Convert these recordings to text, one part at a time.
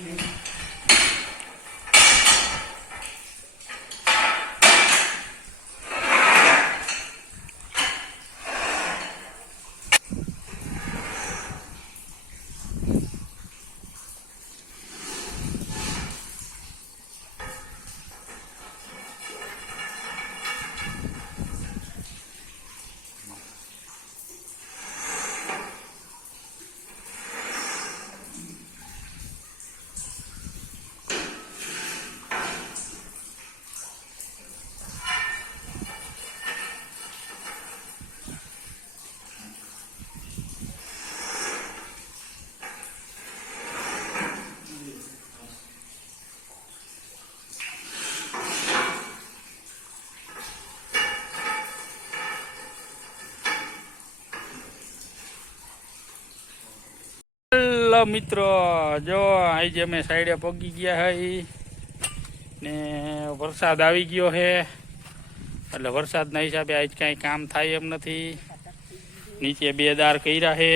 Amém. હાલો મિત્રો, જો આજે અમે સાઈડે પગી ગયા હઈ ને વરસાદ આવી ગયો છે એટલે વરસાદના હિસાબે આજ કાંઈ કામ થાય એમ નથી. નીચે બે દાર કર્યા છે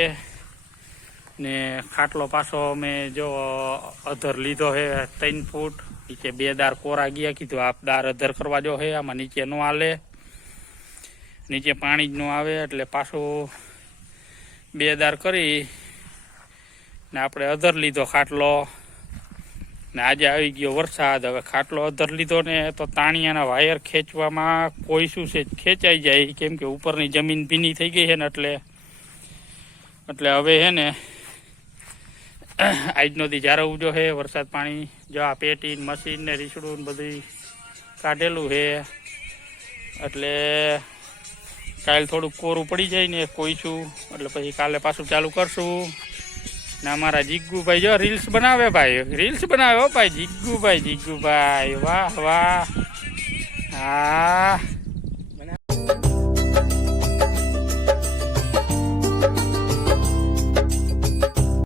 ને ખાટલો પાછો અમે જો અધર લીધો છે ત્રણ ફૂટ. નીચે બે દાર કોરા ગયા, કીધું આપ દાર અધર કરવા જો છે આમાં નીચે ન હાલે. નીચે પાણી જ ન આવે, એટલે પાછું બે દાર કરી ને આપણે અધર લીધો ખાટલો. ને આજે આવી ગયો વરસાદ. હવે ખાટલો અધર લીધો ને તો તાણિયાના વાયર ખેંચવામાં કોઈ શું છે, ખેંચાઈ જાય. કેમ કે ઉપરની જમીન ભીની થઈ ગઈ છે ને એટલે એટલે હવે છે ને, આજનો દી જ્યારે ઉજો છે, વરસાદ પાણી જો આ પેટી મશીન ને રીસડું ને બધું કાઢેલું છે. એટલે કાલે થોડુંક કોરું પડી જાય ને કોઈશું એટલે પછી કાલે પાછું ચાલુ કરશું. ને અમારા જીગ્ગુભાઈ જો રીલ્સ બનાવે ભાઈ. રીલ્સ બનાવે ભાઈ જીગ્ગુભાઈ જીગ્ગુભાઈ વાહ વાહ. હા.